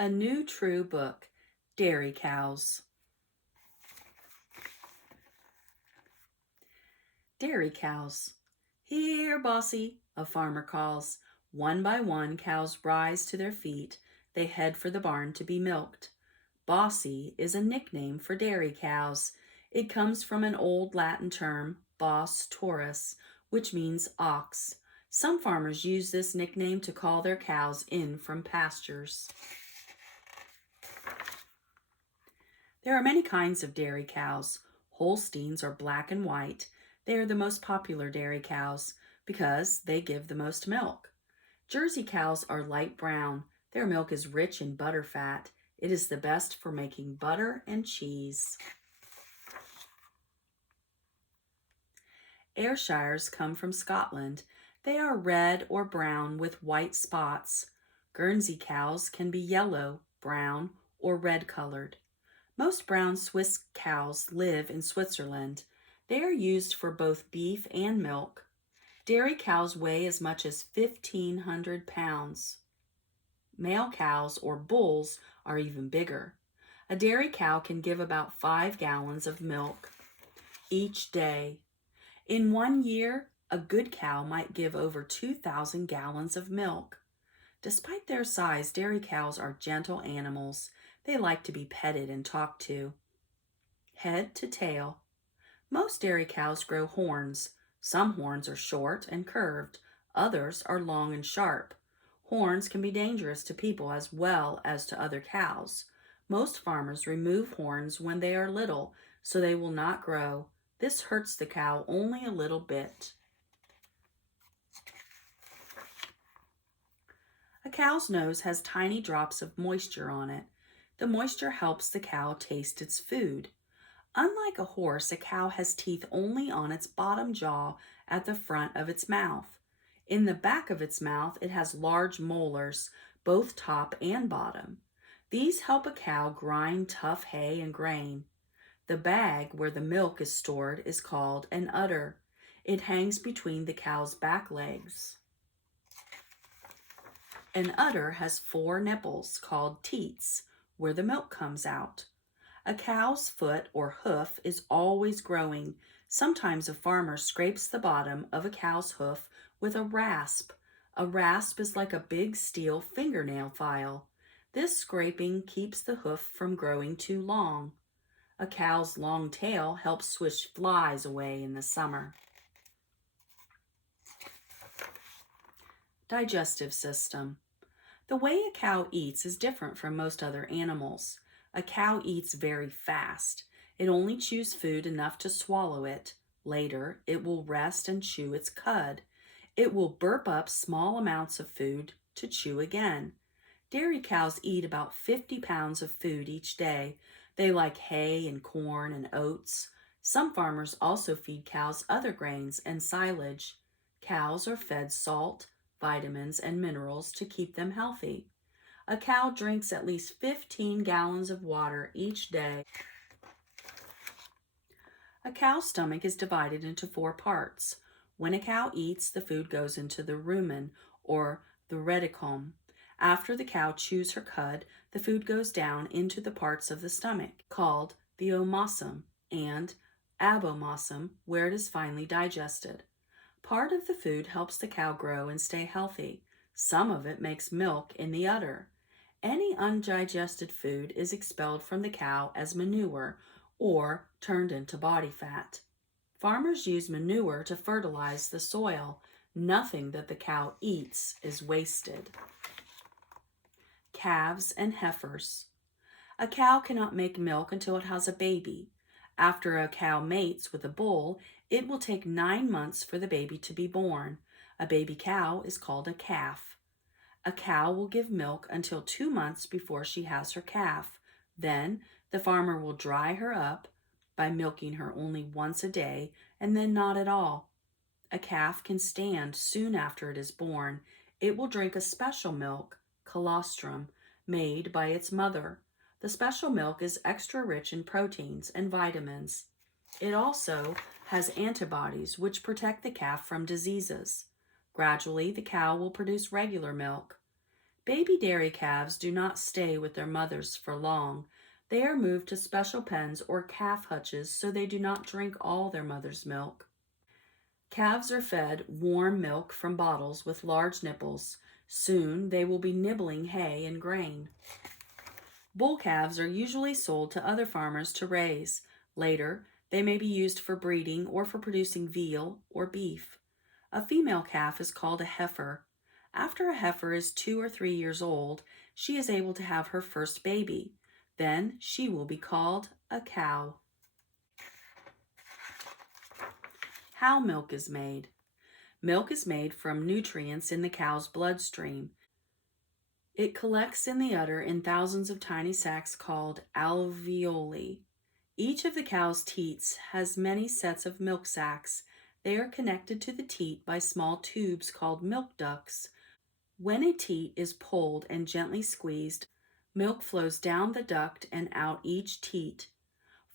A New True Book, Dairy Cows. Dairy cows. Here, bossy, a farmer calls. One by one, cows rise to their feet. They head for the barn to be milked. Bossy is a nickname for dairy cows. It comes from an old Latin term, bos taurus, which means ox. Some farmers use this nickname to call their cows in from pastures. There are many kinds of dairy cows. Holsteins are black and white. They are the most popular dairy cows because they give the most milk. Jersey cows are light brown. Their milk is rich in butter fat. It is the best for making butter and cheese. Ayrshires come from Scotland. They are red or brown with white spots. Guernsey cows can be yellow, brown, or red colored. Most brown Swiss cows live in Switzerland. They are used for both beef and milk. Dairy cows weigh as much as 1,500 pounds. Male cows or bulls are even bigger. A dairy cow can give about 5 gallons of milk each day. In 1 year, a good cow might give over 2,000 gallons of milk. Despite their size, dairy cows are gentle animals. They like to be petted and talked to. Head to tail. Most dairy cows grow horns. Some horns are short and curved. Others are long and sharp. Horns can be dangerous to people as well as to other cows. Most farmers remove horns when they are little so they will not grow. This hurts the cow only a little bit. A cow's nose has tiny drops of moisture on it. The moisture helps the cow taste its food. Unlike a horse, a cow has teeth only on its bottom jaw at the front of its mouth. In the back of its mouth, it has large molars, both top and bottom. These help a cow grind tough hay and grain. The bag where the milk is stored is called an udder. It hangs between the cow's back legs. An udder has 4 nipples called teats, where the milk comes out. A cow's foot or hoof is always growing. Sometimes a farmer scrapes the bottom of a cow's hoof with a rasp. A rasp is like a big steel fingernail file. This scraping keeps the hoof from growing too long. A cow's long tail helps swish flies away in the summer. Digestive system. The way a cow eats is different from most other animals. A cow eats very fast. It only chews food enough to swallow it. Later, it will rest and chew its cud. It will burp up small amounts of food to chew again. Dairy cows eat about 50 pounds of food each day. They like hay and corn and oats. Some farmers also feed cows other grains and silage. Cows are fed salt, vitamins, and minerals to keep them healthy. A cow drinks at least 15 gallons of water each day. A cow's stomach is divided into 4 parts. When a cow eats, the food goes into the rumen, or the reticulum. After the cow chews her cud, the food goes down into the parts of the stomach, called the omasum and abomasum, where it is finally digested. Part of the food helps the cow grow and stay healthy. Some of it makes milk in the udder. Any undigested food is expelled from the cow as manure or turned into body fat. Farmers use manure to fertilize the soil. Nothing that the cow eats is wasted. Calves and heifers. A cow cannot make milk until it has a baby. After a cow mates with a bull, it will take 9 months for the baby to be born. A baby cow is called a calf. A cow will give milk until 2 months before she has her calf. Then the farmer will dry her up by milking her only once a day and then not at all. A calf can stand soon after it is born. It will drink a special milk, colostrum, made by its mother. The special milk is extra rich in proteins and vitamins. It also has antibodies which protect the calf from diseases. Gradually, the cow will produce regular milk. Baby dairy calves do not stay with their mothers for long. They are moved to special pens or calf hutches so they do not drink all their mother's milk. Calves are fed warm milk from bottles with large nipples. Soon they will be nibbling hay and grain. Bull calves are usually sold to other farmers to raise. Later, they may be used for breeding or for producing veal or beef. A female calf is called a heifer. After a heifer is 2 or 3 years old, she is able to have her first baby. Then she will be called a cow. How milk is made. Milk is made from nutrients in the cow's bloodstream. It collects in the udder in thousands of tiny sacs called alveoli. Each of the cow's teats has many sets of milk sacs. They are connected to the teat by small tubes called milk ducts. When a teat is pulled and gently squeezed, milk flows down the duct and out each teat.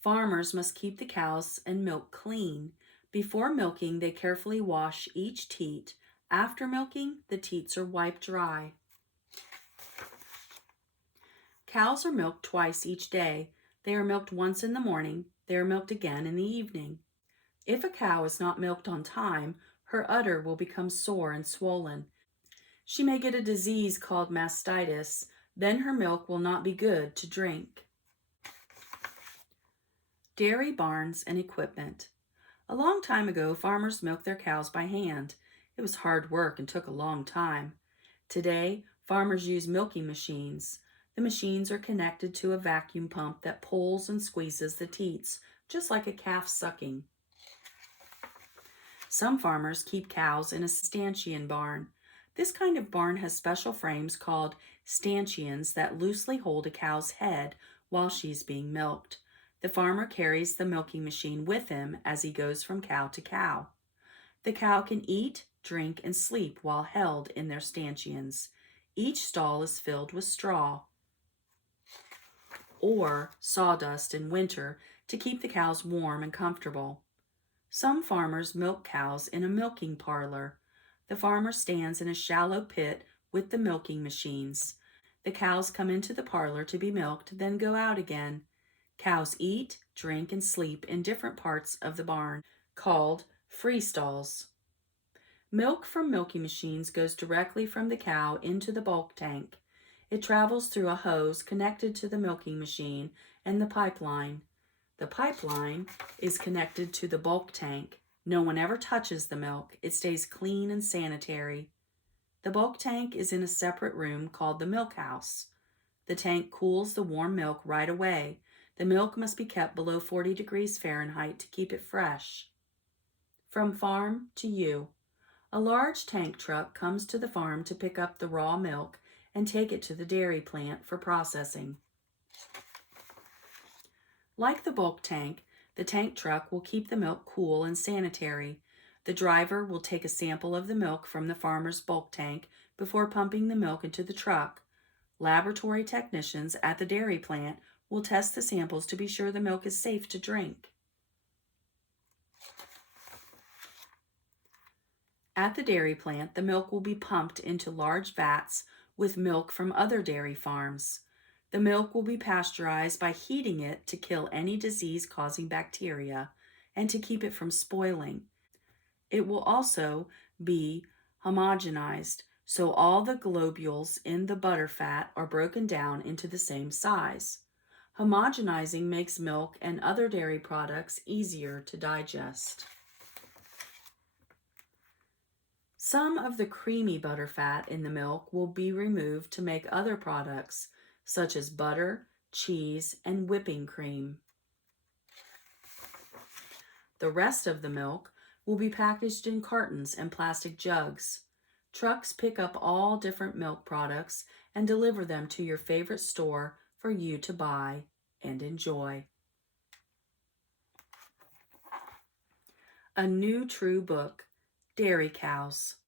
Farmers must keep the cows and milk clean. Before milking, they carefully wash each teat. After milking, the teats are wiped dry. Cows are milked twice each day. They are milked once in the morning. They are milked again in the evening. If a cow is not milked on time, her udder will become sore and swollen. She may get a disease called mastitis. Then her milk will not be good to drink. Dairy barns and equipment. A long time ago, farmers milked their cows by hand. It was hard work and took a long time. Today, farmers use milking machines. The machines are connected to a vacuum pump that pulls and squeezes the teats, just like a calf sucking. Some farmers keep cows in a stanchion barn. This kind of barn has special frames called stanchions that loosely hold a cow's head while she's being milked. The farmer carries the milking machine with him as he goes from cow to cow. The cow can eat, drink, and sleep while held in their stanchions. Each stall is filled with straw or sawdust in winter to keep the cows warm and comfortable. Some farmers milk cows in a milking parlor. The farmer stands in a shallow pit with the milking machines. The cows come into the parlor to be milked, then go out again. Cows eat, drink, and sleep in different parts of the barn, called free stalls. Milk from milking machines goes directly from the cow into the bulk tank. It travels through a hose connected to the milking machine and the pipeline. The pipeline is connected to the bulk tank. No one ever touches the milk. It stays clean and sanitary. The bulk tank is in a separate room called the milk house. The tank cools the warm milk right away. The milk must be kept below 40 degrees Fahrenheit to keep it fresh. From farm to you. A large tank truck comes to the farm to pick up the raw milk and take it to the dairy plant for processing. Like the bulk tank, the tank truck will keep the milk cool and sanitary. The driver will take a sample of the milk from the farmer's bulk tank before pumping the milk into the truck. Laboratory technicians at the dairy plant will test the samples to be sure the milk is safe to drink. At the dairy plant, the milk will be pumped into large vats with milk from other dairy farms. The milk will be pasteurized by heating it to kill any disease-causing bacteria and to keep it from spoiling. It will also be homogenized, so all the globules in the butter fat are broken down into the same size. Homogenizing makes milk and other dairy products easier to digest. Some of the creamy butter fat in the milk will be removed to make other products, such as butter, cheese, and whipping cream. The rest of the milk will be packaged in cartons and plastic jugs. Trucks pick up all different milk products and deliver them to your favorite store for you to buy and enjoy. A new true book, Dairy Cows.